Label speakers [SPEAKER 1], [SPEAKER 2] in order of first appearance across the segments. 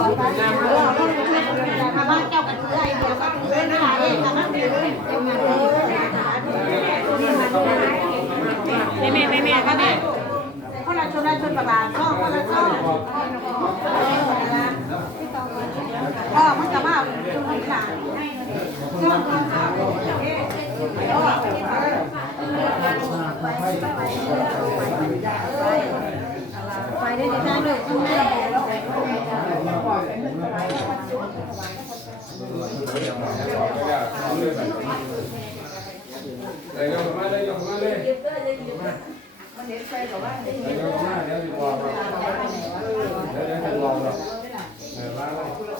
[SPEAKER 1] บ้านเจ้ากันเอ้ยเดี๋ยวก็เอ้ยหาเองค่
[SPEAKER 2] แม่แม่แม่แม่แม่
[SPEAKER 1] คนละชนละชนประบาทช่องคนละช่องพ่อมันจะมาชนคนขาช่องคนขาไปได้ที่ได้เลยคุณแม่
[SPEAKER 3] เลยยกมาเลยยกมาเลยเลยยกมาเดี๋ยวจะบอกเดี๋ยวเดี๋ยวจะบอกหรอกเออมาเลย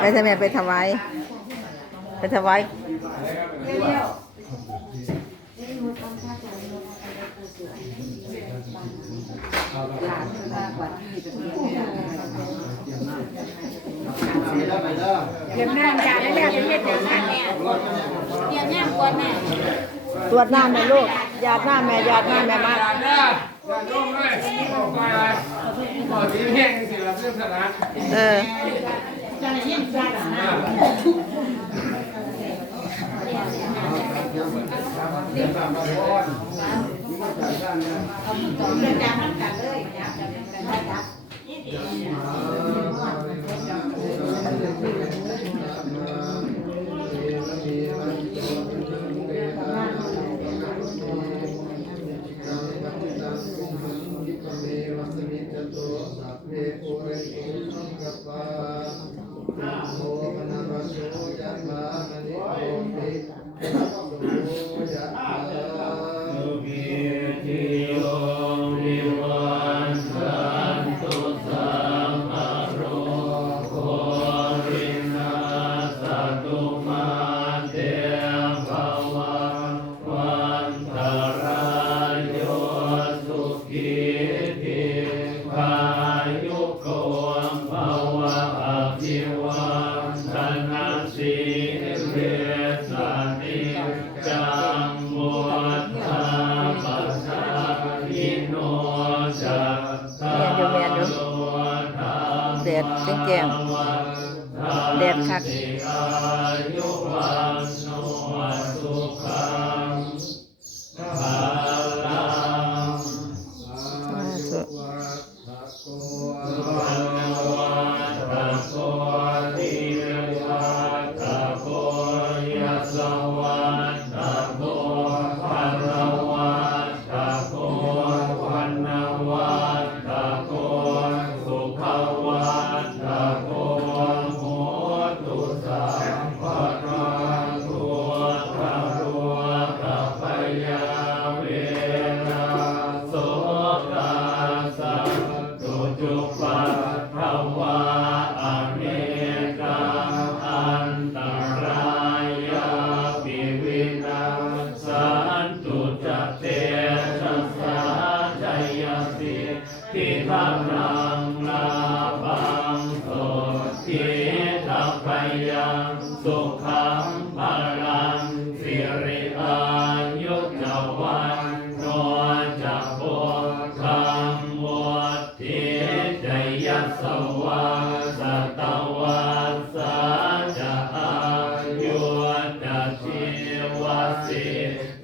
[SPEAKER 2] ไปทำไมไปถวายไปถวาย
[SPEAKER 1] เดี๋ยวแม่จ่ายแล้วแม่จะเฮ็ดอย่างนั้นแม่เดี๋ยวแม่กวนแม่
[SPEAKER 2] ตรวจหน้ำแม่ลูกหยาดน้ำแม่หยาดน้ำแม่มาก
[SPEAKER 3] อย่าอย่าโยมเลยบอกไปบอกทีแห้งสิเราเรื่องสนาน
[SPEAKER 2] เออ
[SPEAKER 1] จะได้ยินจะเรื่อการมันกันเล
[SPEAKER 2] แดดแจ้งแดดคัก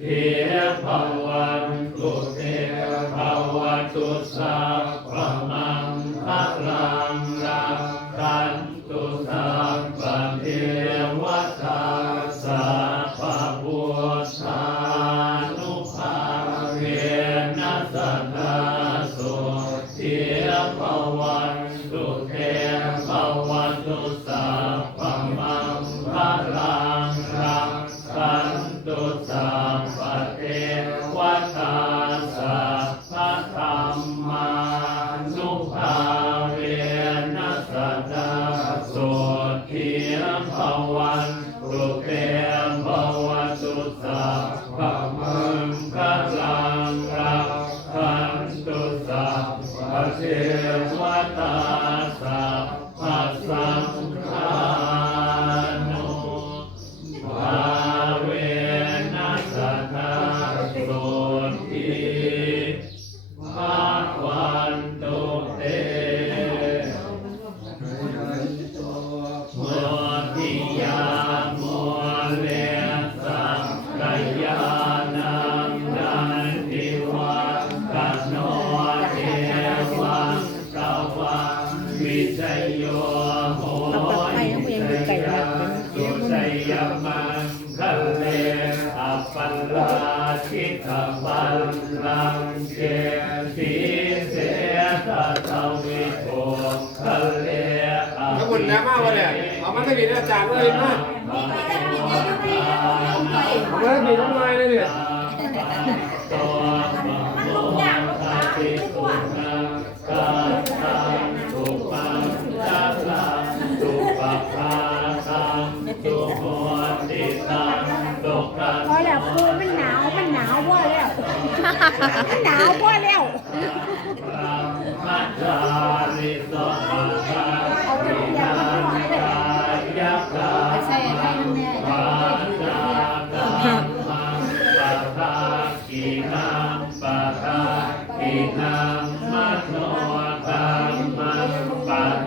[SPEAKER 2] วิรพัง วัตตาสัพพมานุภาเวนัสตาโสติภวันตุเตภวตุสัพพมังลังรักตุสัพพะว น
[SPEAKER 3] แล้วมากวัเนี่ยเอามาทวีอาจารย์เลยมาเอามาทวีน้องไม้เลยเนี่ย
[SPEAKER 4] พอแล้วปูมันหนาวมันหนาวว่าแล้วมันหนาวว่าแล้ว